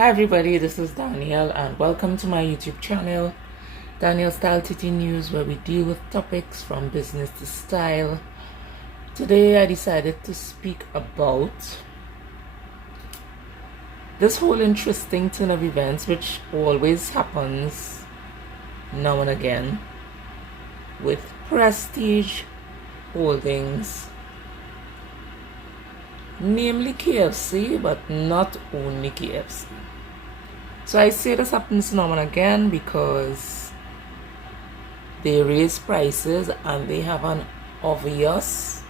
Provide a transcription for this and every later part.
Hi everybody, this is Danielle and welcome to my YouTube channel, Danielle Style TT News, where we deal with topics from business to style. Today I decided to speak about this whole interesting turn of events which always happens now and again with Prestige Holdings, namely KFC, but not only KFC. So I say this happens now and again because they raise prices and they have an obvious,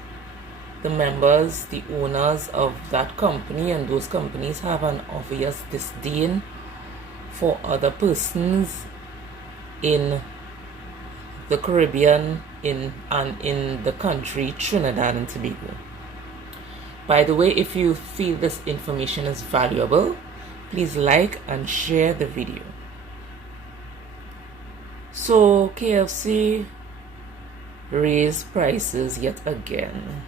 the members, the owners of that company and those companies have an obvious disdain for other persons in the Caribbean and in the country Trinidad and Tobago. By the way, if you feel this information is valuable, please like and share the video. So KFC raised prices yet again.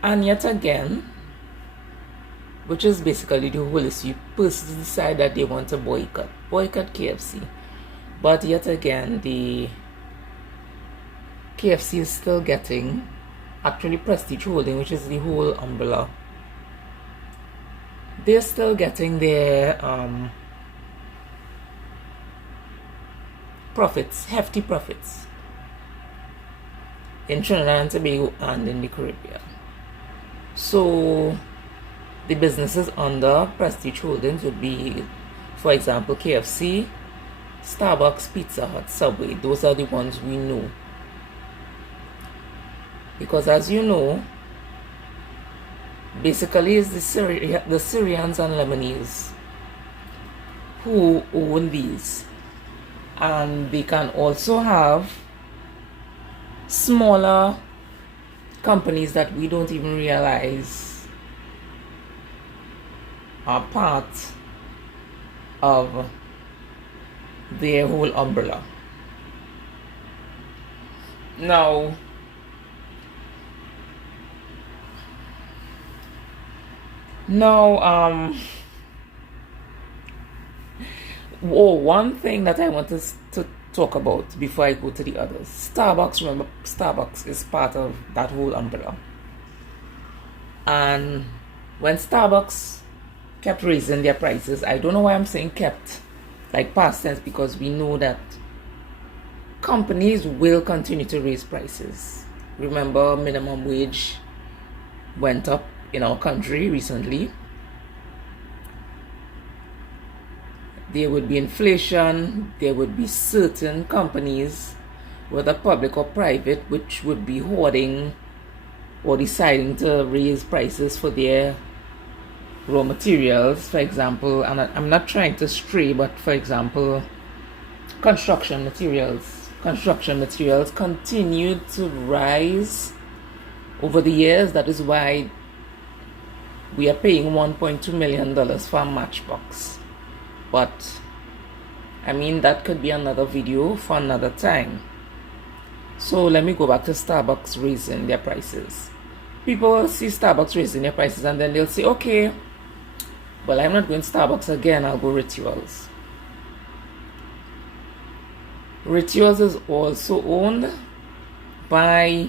And yet again, which is basically the whole issue, persons decide that they want to boycott KFC. But yet again, the KFC is still getting, actually Prestige Holding, which is the whole umbrella, they're still getting their profits, hefty profits in Trinidad and Tobago and in the Caribbean. So the businesses under Prestige Holdings would be, for example, KFC, Starbucks, Pizza Hut, Subway. Those are the ones we know. Because as you know, basically it's the Syrians and Lebanese who own these. And they can also have smaller companies that we don't even realize are part of their whole umbrella. Now, one thing that I want to talk about before I go to the others. Starbucks, remember, Starbucks is part of that whole umbrella. And when Starbucks kept raising their prices, I don't know why I'm saying kept, like past tense, because we know that companies will continue to raise prices. Remember, minimum wage went up in our country recently. There would be inflation. There would be certain companies, whether public or private, which would be hoarding or deciding to raise prices for their raw materials. For example, and I'm not trying to stray, but for example, construction materials. Construction materials continued to rise over the years. That is why we are paying $1.2 million for a matchbox. But I mean, that could be another video for another time. So let me go back to Starbucks raising their prices. People see Starbucks raising their prices and then they'll say, okay, well, I'm not going to Starbucks again, I'll go Rituals. Rituals is also owned by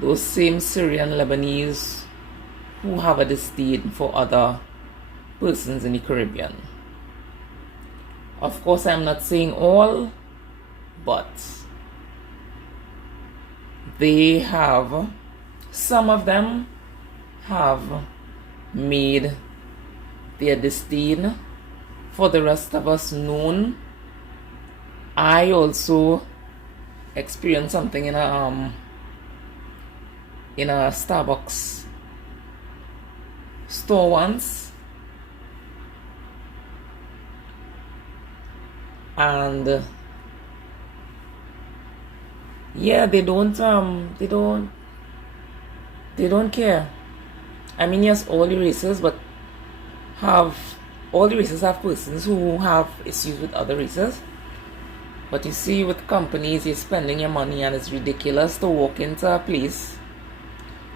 those same Syrian Lebanese who have a disdain for other persons in the Caribbean. Of course, I'm not saying all, but they have, some of them have made their disdain for the rest of us known. I also experienced something in a Starbucks store once, and yeah, they don't care. I mean, yes, all the races, but all the races have persons who have issues with other races. But you see, with companies, you're spending your money and it's ridiculous to walk into a place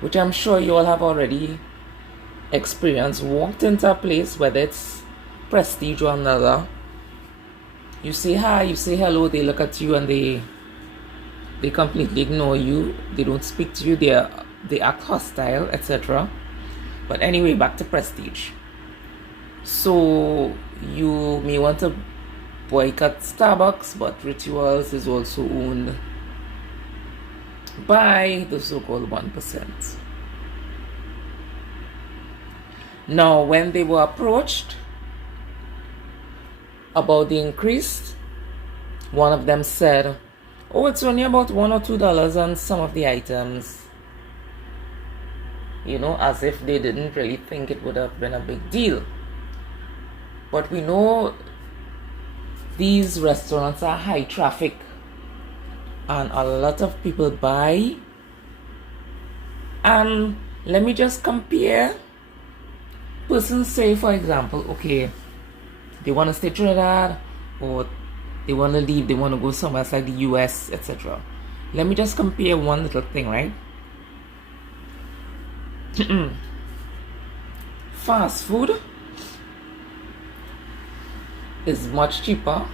which I'm sure you all have already experienced. Walked into a place, whether it's Prestige or another, you say hi, you say hello, they look at you and they completely ignore you, they don't speak to you, they act hostile, etc. But anyway, back to Prestige. So you may want to boycott Starbucks, but Rituals is also owned by the so-called 1%. Now, when they were approached about the increase, one of them said, oh, it's only about $1 or $2 on some of the items. You know, as if they didn't really think it would have been a big deal. But we know these restaurants are high traffic and a lot of people buy. And let me just compare. Persons say, for example, okay, they want to stay Trinidad, or they want to leave, they want to go somewhere like the US, etc. Let me just compare one little thing, right? Fast food is much cheaper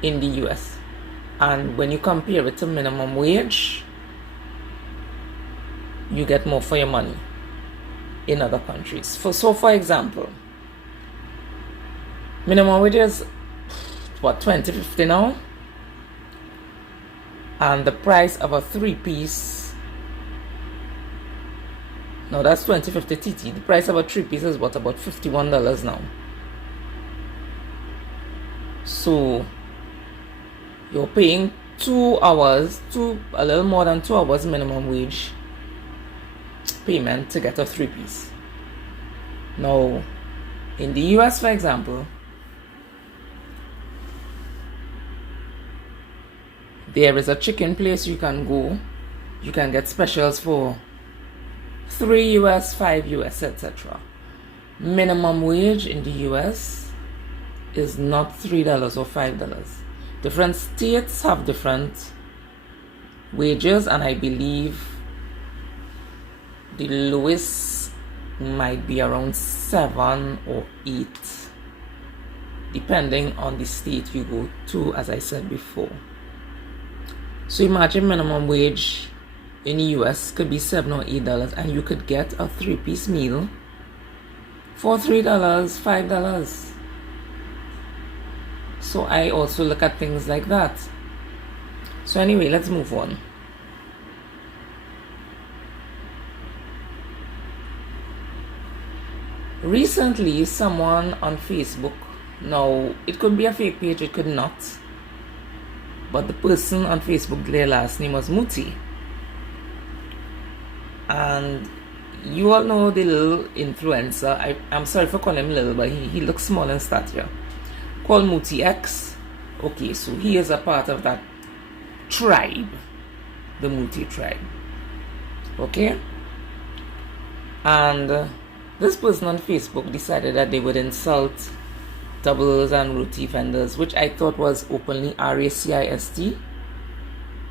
in the US, and when you compare it to minimum wage, you get more for your money in other countries. So for example, minimum wage is what, $20.50 now, and the price of a 3-piece, no, that's $20.50 TT. The price of a 3-piece is what, about $51 now. So you're paying 2 hours, a little more than 2 hours minimum wage payment to get a 3-piece. Now, in the US, for example, there is a chicken place you can go. You can get specials for $3 US, $5 US, etc. Minimum wage in the US is not $3 or $5. Different states have different wages, and I believe the lowest might be around 7 or 8, depending on the state you go to, as I said before. So imagine minimum wage in the US could be $7 or $8, and you could get a 3-piece meal for $3, $5. So I also look at things like that. So anyway, let's move on. Recently, someone on Facebook, now it could be a fake page, it could not, but the person on Facebook, their last name was Muti. And you all know the little influencer, I'm sorry for calling him little, but he looks small in stature, called Muti X. Okay, so he is a part of that tribe, the Muti tribe. Okay? And this person on Facebook decided that they would insult doubles and roti vendors, which I thought was openly racist.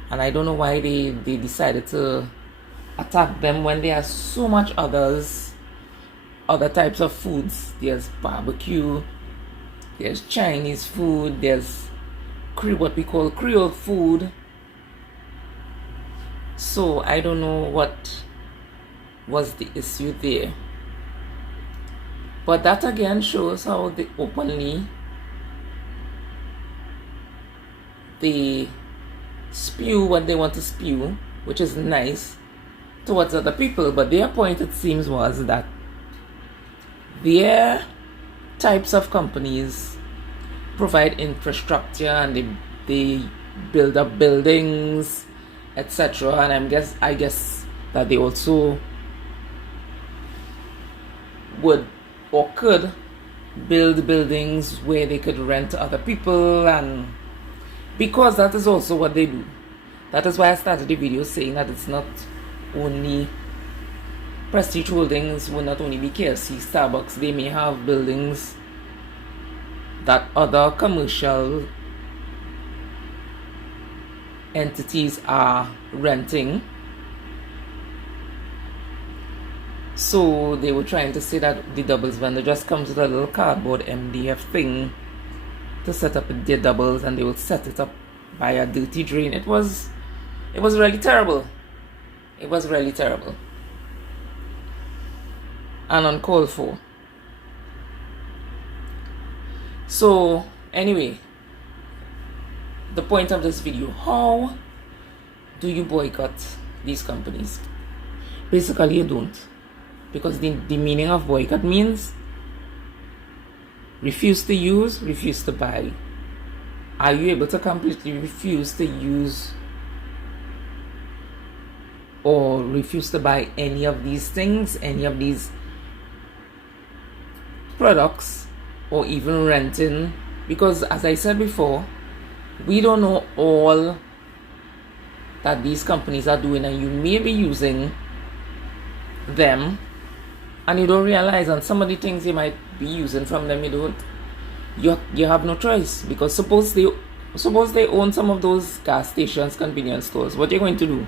And I don't know why they decided to attack them when there are so much other types of foods. There's barbecue, there's Chinese food, there's what we call Creole food. So I don't know what was the issue there. But that again shows how they openly spew what they want to spew, which is nice towards other people. But their point, it seems, was that their types of companies provide infrastructure and they build up buildings, etc. And I guess that they also would or could build buildings where they could rent to other people, and because that is also what they do. That is why I started the video saying that it's not only Prestige Holdings, will not only be KFC, Starbucks, they may have buildings that other commercial entities are renting, So they were trying to say that the doubles vendor just comes with a little cardboard MDF thing to set up their doubles, and they will set it up by a dirty drain. It was really terrible. It was really terrible and uncalled for. So anyway, the point of this video: how do you boycott these companies? Basically, you don't, because the meaning of boycott means refuse to use, refuse to buy. Are you able to completely refuse to use or refuse to buy any of these things, any of these products, or even renting? Because as I said before, we don't know all that these companies are doing, and you may be using them and you don't realize, and some of the things you might be using from them, you have no choice. Because suppose they own some of those gas stations, convenience stores, what you're going to do?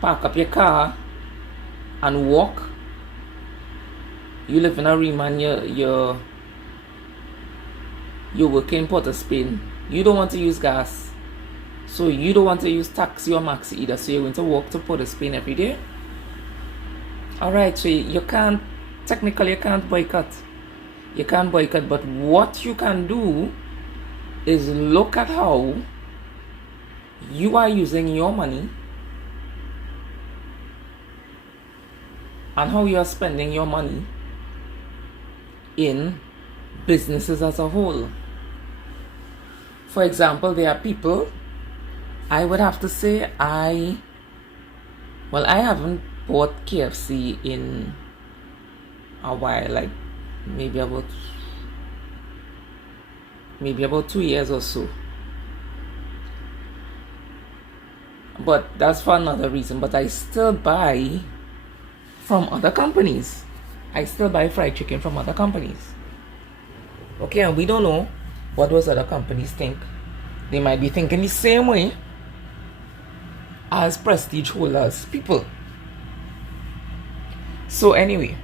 Park up your car and walk? You live in a room and you're working in Port of Spain. You don't want to use gas, so you don't want to use taxi or maxi either, so you're going to walk to Port of Spain every day. Alright, so you can't boycott. You can't boycott, but what you can do is look at how you are using your money and how you are spending your money in businesses as a whole. For example, there are people, I would have to say, I haven't bought KFC in a while, like maybe about 2 years or so. But that's for another reason. But I still buy from other companies. I still buy fried chicken from other companies. Okay, and we don't know what those other companies think. They might be thinking the same way as prestige holders people. So anyway,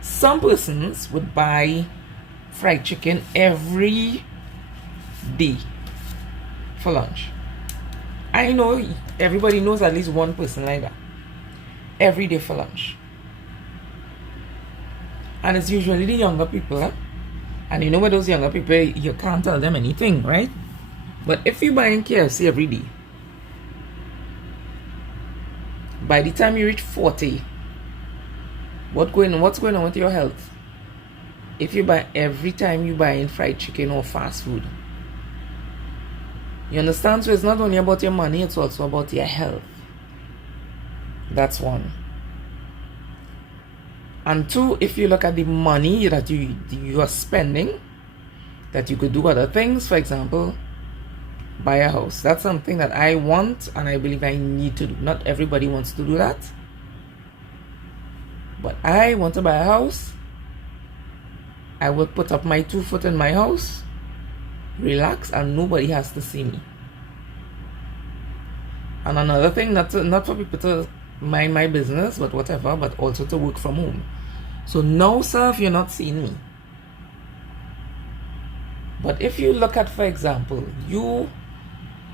some persons would buy fried chicken every day for lunch. I know everybody knows at least one person like that. Every day for lunch. And it's usually the younger people. Huh? And you know what, those younger people, you can't tell them anything, right? But if you buy in KFC every day, by the time you reach 40, what's going on with your health? If you buy every time you buy in fried chicken or fast food. You understand? So it's not only about your money, it's also about your health. That's one. And two, if you look at the money that you are spending, that you could do other things, for example, buy a house. That's something that I want and I believe I need to do. Not everybody wants to do that. But I want to buy a house. I will put up my 2 foot in my house, relax, and nobody has to see me. And another thing, not for people to mind my business, but whatever, but also to work from home. So now, sir, if you're not seeing me. But if you look at, for example,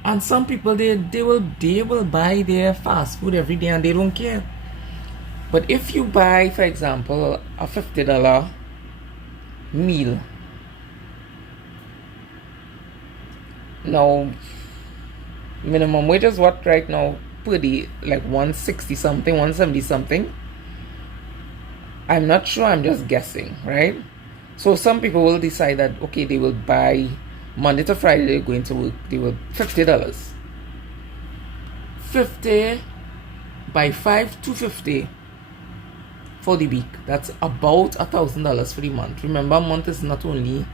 and some people, they will buy their fast food every day and they don't care. But if you buy, for example, a $50 meal, now minimum wage is what right now per day, like 160 something, 170 something. I'm not sure, I'm just guessing, right? So some people will decide that, okay, they will buy Monday to Friday, they're going to work, they will $50. 50 by 5, 250 for the week. That's about $1,000 for the month. Remember, a month is not only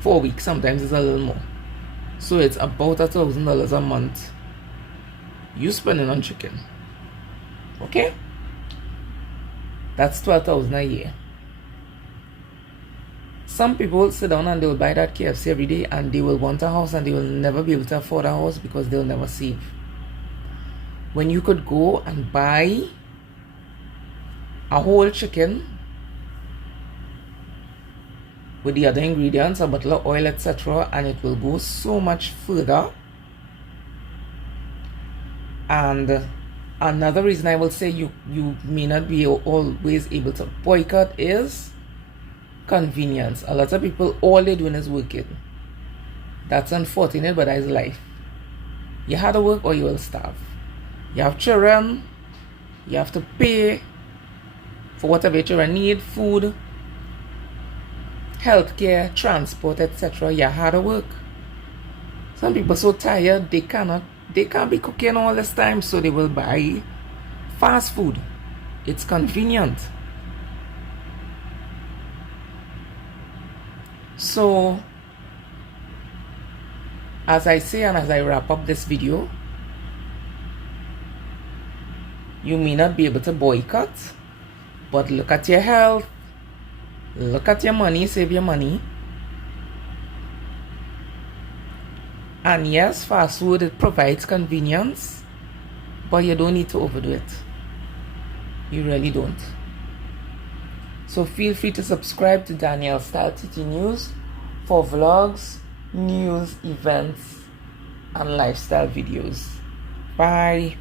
4 weeks, sometimes it's a little more. So it's about $1,000 a month you spending on chicken. Okay? That's $12,000 a year. Some people will sit down and they will buy that KFC every day and they will want a house and they will never be able to afford a house because they'll never save. When you could go and buy a whole chicken with the other ingredients, a bottle of oil, etc., and it will go so much further. And another reason I will say you may not be always able to boycott is convenience. A lot of people, all they're doing is working. That's unfortunate, but that is life. You have to work or you will starve. You have children, you have to pay for whatever your children need, food, healthcare, transport, etc. You have to work. Some people are so tired they can't be cooking all this time, so they will buy fast food. It's convenient. So, as I say and as I wrap up this video, you may not be able to boycott, but look at your health, look at your money, save your money. And yes, fast food, it provides convenience, but you don't need to overdo it. You really don't. So feel free to subscribe to Danielle Style TT News for vlogs, news, events, and lifestyle videos. Bye.